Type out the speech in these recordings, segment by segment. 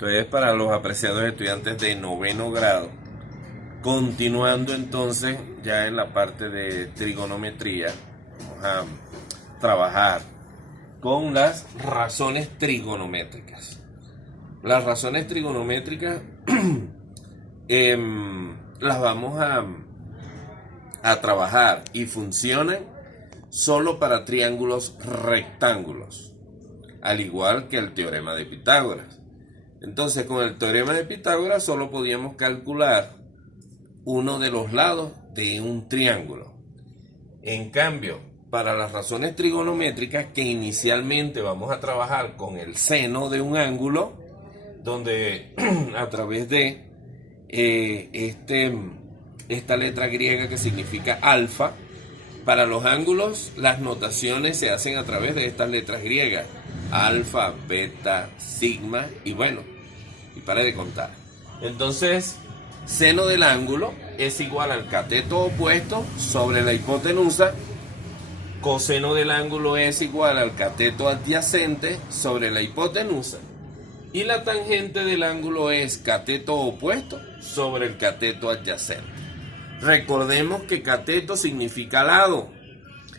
Entonces, para los apreciados estudiantes de noveno grado, continuando entonces ya en la parte de trigonometría, vamos a trabajar con las razones trigonométricas. Las razones trigonométricas las vamos a trabajar y funcionan solo para triángulos rectángulos, al igual que el teorema de Pitágoras. Entonces, con el teorema de Pitágoras solo podíamos calcular uno de los lados de un triángulo. En cambio, para las razones trigonométricas, que inicialmente vamos a trabajar con el seno de un ángulo, donde a través de esta letra griega que significa alfa, para los ángulos las notaciones se hacen a través de estas letras griegas: alfa, beta, sigma, y bueno, y para de contar. Entonces, seno del ángulo es igual al cateto opuesto sobre la hipotenusa. Coseno del ángulo es igual al cateto adyacente sobre la hipotenusa. Y la tangente del ángulo es cateto opuesto sobre el cateto adyacente. Recordemos que cateto significa lado.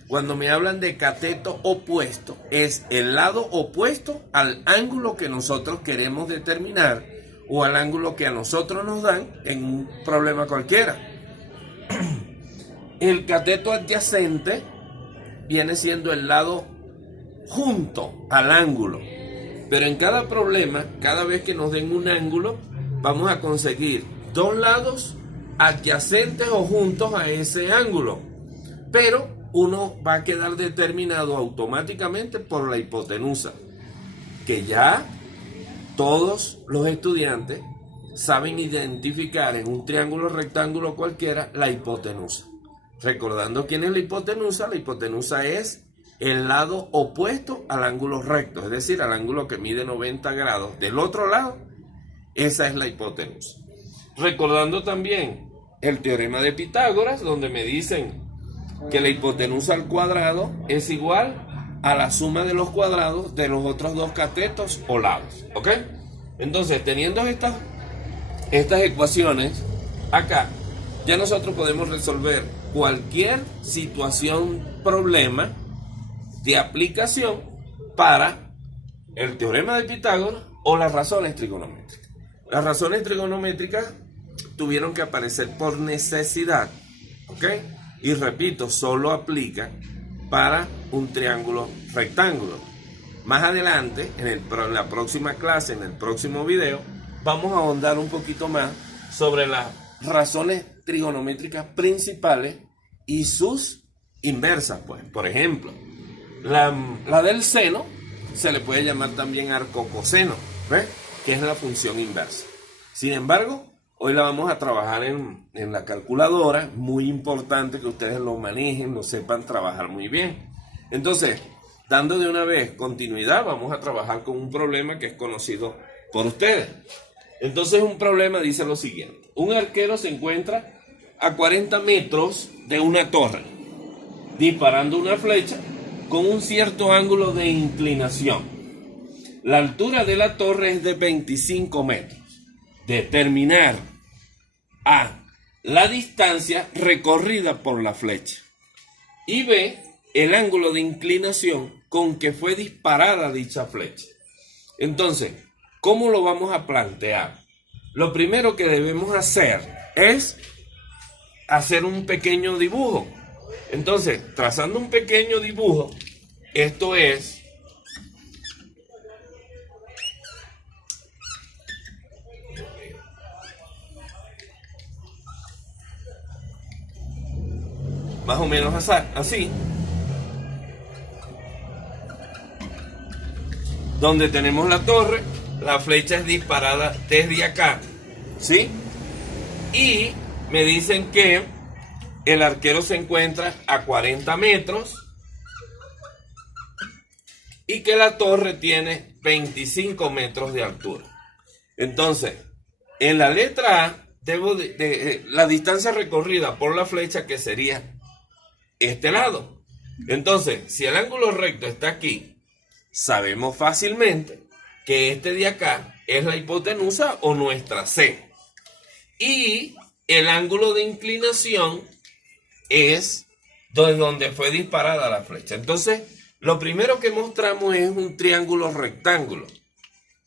Cuando me hablan de cateto opuesto, es el lado opuesto al ángulo que nosotros queremos determinar o al ángulo que a nosotros nos dan en un problema cualquiera. El cateto adyacente viene siendo el lado junto al ángulo. Pero en cada problema, cada vez que nos den un ángulo, vamos a conseguir dos lados adyacentes o juntos a ese ángulo. Pero uno va a quedar determinado automáticamente por la hipotenusa, que ya todos los estudiantes saben identificar en un triángulo rectángulo cualquiera la hipotenusa. Recordando quién es la hipotenusa es el lado opuesto al ángulo recto, es decir, al ángulo que mide 90 grados. Del otro lado, esa es la hipotenusa. Recordando también el teorema de Pitágoras, donde me dicen que la hipotenusa al cuadrado es igual a la suma de los cuadrados de los otros dos catetos o lados. ¿Ok? Entonces, teniendo estas ecuaciones acá, ya nosotros podemos resolver cualquier situación, problema de aplicación para el teorema de Pitágoras o las razones trigonométricas. Las razones trigonométricas tuvieron que aparecer por necesidad, ¿ok? Y repito, solo aplica para un triángulo rectángulo. Más adelante, en la próxima clase, en el próximo video, vamos a ahondar un poquito más sobre las razones trigonométricas principales y sus inversas, pues. Por ejemplo, la del seno se le puede llamar también arcocoseno, ¿ves? Que es la función inversa. Sin embargo, hoy la vamos a trabajar en la calculadora. Muy importante que ustedes lo manejen, lo sepan trabajar muy bien. Entonces, dando de una vez continuidad, vamos a trabajar con un problema que es conocido por ustedes. Entonces, un problema dice lo siguiente: un arquero se encuentra a 40 metros de una torre, disparando una flecha con un cierto ángulo de inclinación. La altura de la torre es de 25 metros. Determinar A, la distancia recorrida por la flecha, y B, el ángulo de inclinación con que fue disparada dicha flecha. Entonces, ¿cómo lo vamos a plantear? Lo primero que debemos hacer es hacer un pequeño dibujo. Entonces, trazando un pequeño dibujo, esto es más o menos así, donde tenemos la torre, la flecha es disparada desde acá, ¿sí? Y me dicen que el arquero se encuentra a 40 metros y que la torre tiene 25 metros de altura. Entonces, en la letra A, debo la distancia recorrida por la flecha, que sería este lado. Entonces, si el ángulo recto está aquí, sabemos fácilmente que este de acá es la hipotenusa o nuestra C. Y el ángulo de inclinación es donde fue disparada la flecha. Entonces, lo primero que mostramos es un triángulo rectángulo.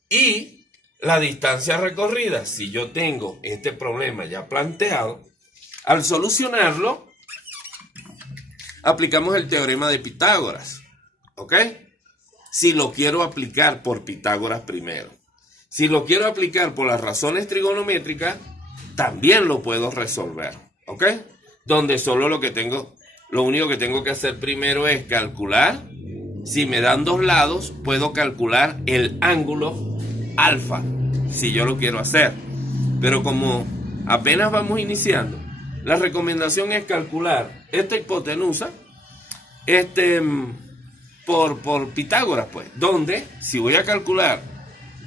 Y la distancia recorrida, si yo tengo este problema ya planteado, al solucionarlo, aplicamos el teorema de Pitágoras. ¿Ok? Si lo quiero aplicar por Pitágoras primero. Si lo quiero aplicar por las razones trigonométricas, también lo puedo resolver. ¿Ok? Donde solo lo único que tengo que hacer primero es calcular. Si me dan dos lados, puedo calcular el ángulo alfa, si yo lo quiero hacer. Pero como apenas vamos iniciando, la recomendación es calcular esta hipotenusa por Pitágoras, pues. Donde, si voy a calcular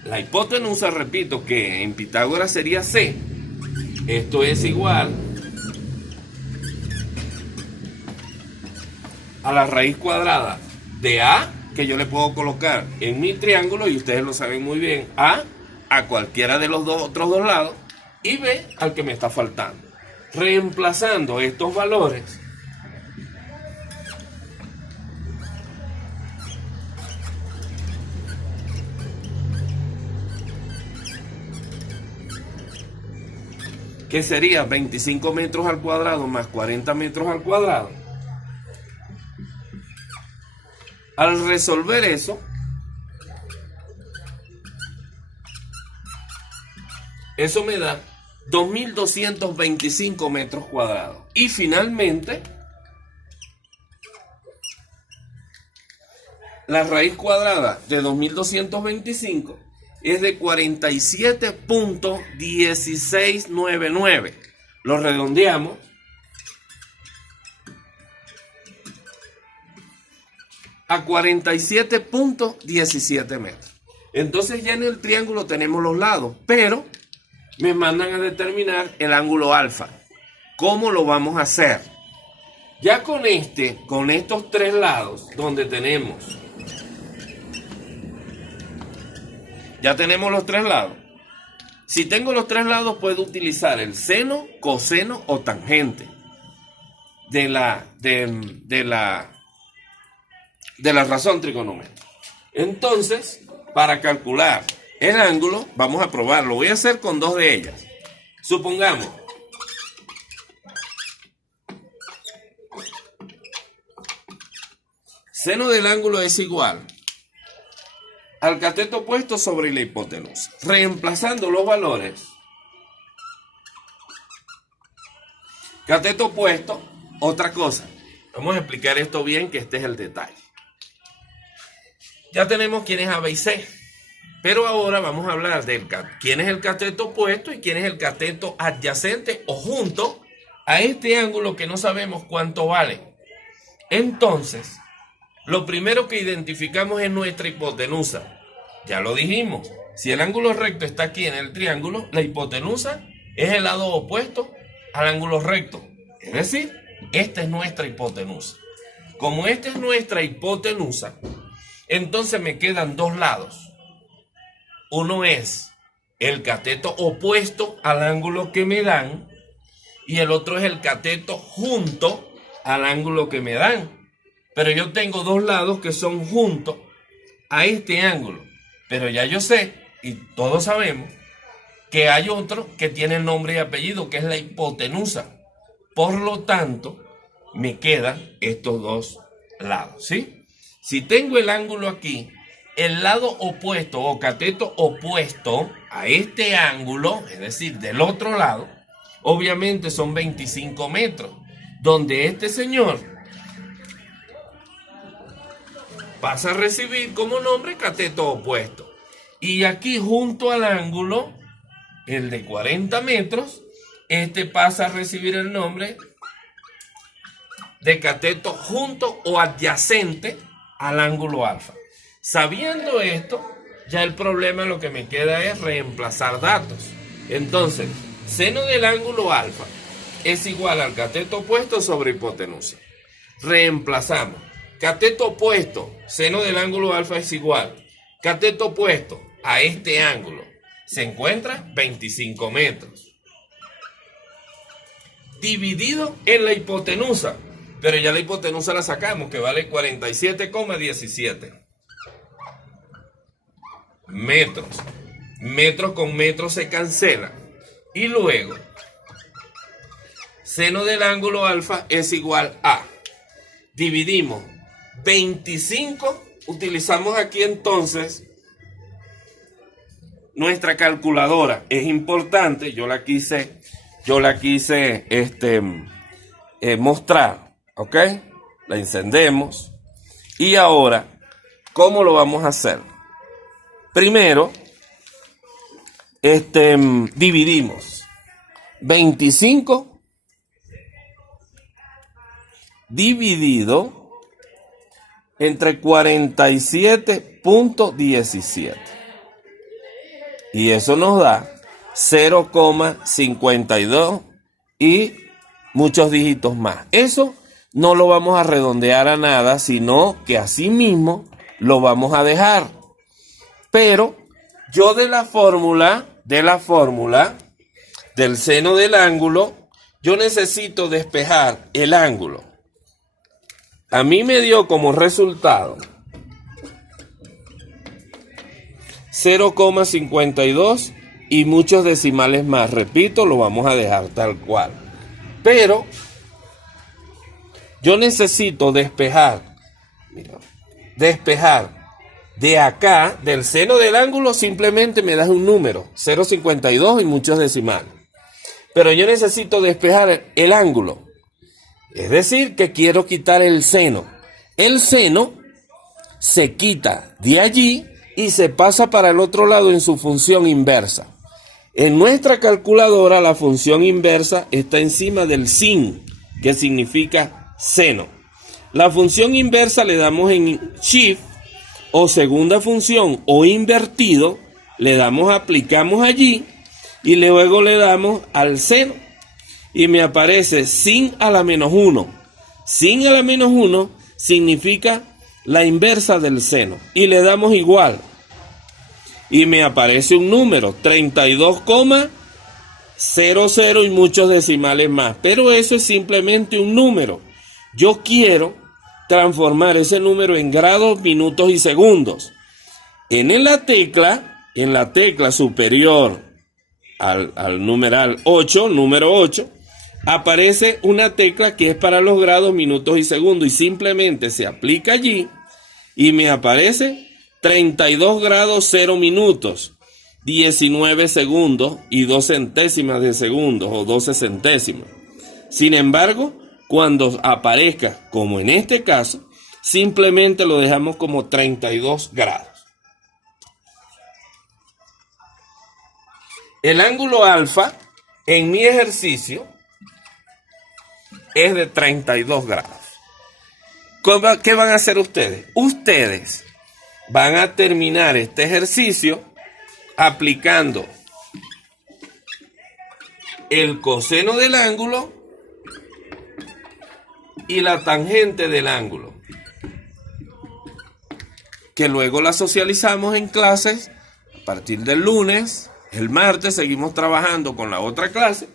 la hipotenusa, repito que en Pitágoras sería C. Esto es igual a la raíz cuadrada de A, que yo le puedo colocar en mi triángulo, y ustedes lo saben muy bien, A cualquiera de los otros dos lados, y B al que me está faltando. Reemplazando estos valores, que sería 25 metros al cuadrado más 40 metros al cuadrado. Al resolver eso, me da 2.225 metros cuadrados. Y finalmente, la raíz cuadrada de 2.225 es de 47.1699. Lo redondeamos a 47.17 metros. Entonces ya en el triángulo tenemos los lados, pero me mandan a determinar el ángulo alfa. ¿Cómo lo vamos a hacer? Ya con estos tres lados, donde ya tenemos los tres lados. Si tengo los tres lados, puedo utilizar el seno, coseno o tangente de la razón trigonométrica. Entonces, para calcular el ángulo, vamos a probarlo. Voy a hacer con dos de ellas. Supongamos seno del ángulo es igual al cateto opuesto sobre la hipotenusa. Reemplazando los valores, cateto opuesto, otra cosa. Vamos a explicar esto bien, que este es el detalle. Ya tenemos quién es A, B y C. Pero ahora vamos a hablar de quién es el cateto opuesto y quién es el cateto adyacente o junto a este ángulo que no sabemos cuánto vale. Entonces, lo primero que identificamos es nuestra hipotenusa. Ya lo dijimos. Si el ángulo recto está aquí en el triángulo, la hipotenusa es el lado opuesto al ángulo recto. Es decir, esta es nuestra hipotenusa. Como esta es nuestra hipotenusa, entonces me quedan dos lados. Uno es el cateto opuesto al ángulo que me dan y el otro es el cateto junto al ángulo que me dan. Pero yo tengo dos lados que son juntos a este ángulo. Pero ya yo sé, y todos sabemos, que hay otro que tiene nombre y apellido, que es la hipotenusa. Por lo tanto, me quedan estos dos lados, ¿sí? Si tengo el ángulo aquí, el lado opuesto o cateto opuesto a este ángulo, es decir, del otro lado, obviamente son 25 metros, donde este señor pasa a recibir como nombre cateto opuesto. Y aquí junto al ángulo, el de 40 metros, este pasa a recibir el nombre de cateto junto o adyacente al ángulo alfa. Sabiendo esto, ya el problema lo que me queda es reemplazar datos. Entonces, seno del ángulo alfa es igual al cateto opuesto sobre hipotenusa. Reemplazamos. Cateto opuesto, seno del ángulo alfa es igual. Cateto opuesto a este ángulo se encuentra 25 metros. Dividido en la hipotenusa, pero ya la hipotenusa la sacamos, que vale 47,17 metros. Metros con metros se cancela. Y luego, seno del ángulo alfa es igual a, dividimos 25, utilizamos aquí entonces nuestra calculadora. Es importante, yo la quise mostrar, ¿ok? La encendemos. Y ahora, ¿cómo lo vamos a hacer? Primero, dividimos 25 dividido entre 47,17. Y eso nos da 0,52 y muchos dígitos más. Eso no lo vamos a redondear a nada, sino que así mismo lo vamos a dejar. Pero yo de la fórmula del seno del ángulo, yo necesito despejar el ángulo. A mí me dio como resultado 0,52 y muchos decimales más. Repito, lo vamos a dejar tal cual. Pero yo necesito despejar de acá, del seno del ángulo, simplemente me das un número, 0,52 y muchos decimales. Pero yo necesito despejar el ángulo. Es decir, que quiero quitar el seno. El seno se quita de allí y se pasa para el otro lado en su función inversa. En nuestra calculadora la función inversa está encima del sin, que significa seno. La función inversa le damos en shift o segunda función o invertido, le damos, aplicamos allí y luego le damos al seno y me aparece sin a la menos 1. Sin a la menos 1 significa la inversa del seno y le damos igual y me aparece un número 32,00 y muchos decimales más, pero eso es simplemente un número. Yo quiero transformar ese número en grados, minutos y segundos. En la tecla superior al numeral 8, número 8, aparece una tecla que es para los grados, minutos y segundos y simplemente se aplica allí y me aparece 32 grados 0 minutos, 19 segundos y 2 centésimas de segundos o 12 centésimas. Sin embargo, cuando aparezca, como en este caso, simplemente lo dejamos como 32 grados. El ángulo alfa en mi ejercicio es de 32 grados. ¿Qué van a hacer ustedes? Ustedes van a terminar este ejercicio aplicando el coseno del ángulo y la tangente del ángulo, que luego la socializamos en clases. A partir del lunes, el martes seguimos trabajando con la otra clase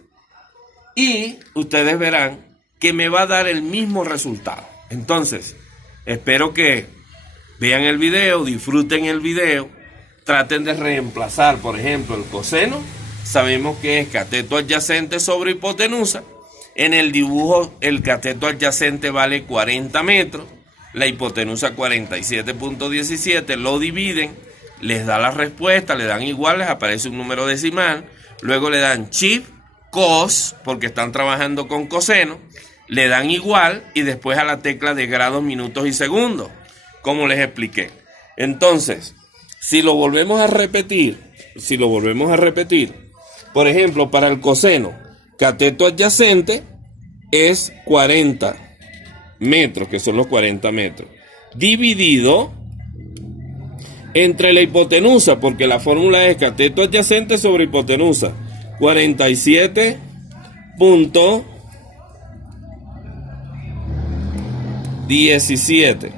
y ustedes verán que me va a dar el mismo resultado. Entonces, espero que vean el video, disfruten el video, traten de reemplazar, por ejemplo, el coseno. Sabemos que es cateto adyacente sobre hipotenusa. En el dibujo, el cateto adyacente vale 40 metros, la hipotenusa 47,17, lo dividen, les da la respuesta, le dan igual, les aparece un número decimal, luego le dan shift, cos, porque están trabajando con coseno, le dan igual y después a la tecla de grados, minutos y segundos, como les expliqué. Entonces, si lo volvemos a repetir, por ejemplo, para el coseno, cateto adyacente es 40 metros, que son los 40 metros, dividido entre la hipotenusa, porque la fórmula es cateto adyacente sobre hipotenusa, 47,17.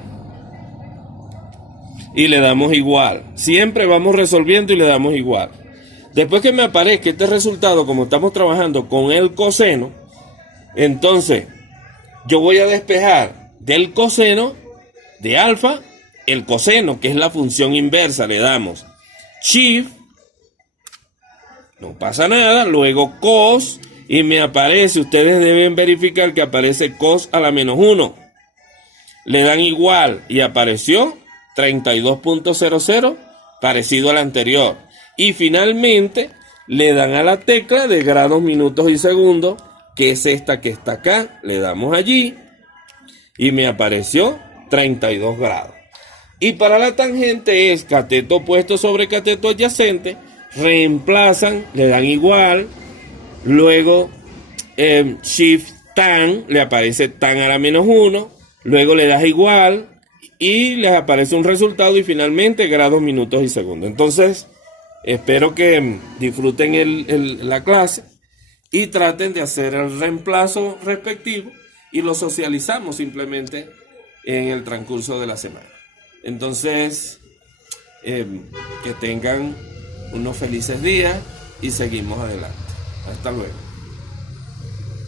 Y le damos igual. Siempre vamos resolviendo y le damos igual. Después que me aparezca este resultado, como estamos trabajando con el coseno, entonces yo voy a despejar del coseno de alfa el coseno, que es la función inversa. Le damos shift, no pasa nada, luego cos, y me aparece, ustedes deben verificar que aparece cos a la menos 1. Le dan igual y apareció 32.00, parecido al anterior. Y finalmente le dan a la tecla de grados, minutos y segundos, que es esta que está acá. Le damos allí y me apareció 32 grados. Y para la tangente es cateto opuesto sobre cateto adyacente. Reemplazan, le dan igual, luego shift tan, le aparece tan a la menos 1, luego le das igual y les aparece un resultado y finalmente grados, minutos y segundos. Entonces espero que disfruten la clase y traten de hacer el reemplazo respectivo y lo socializamos simplemente en el transcurso de la semana. Entonces que tengan unos felices días y seguimos adelante. Hasta luego.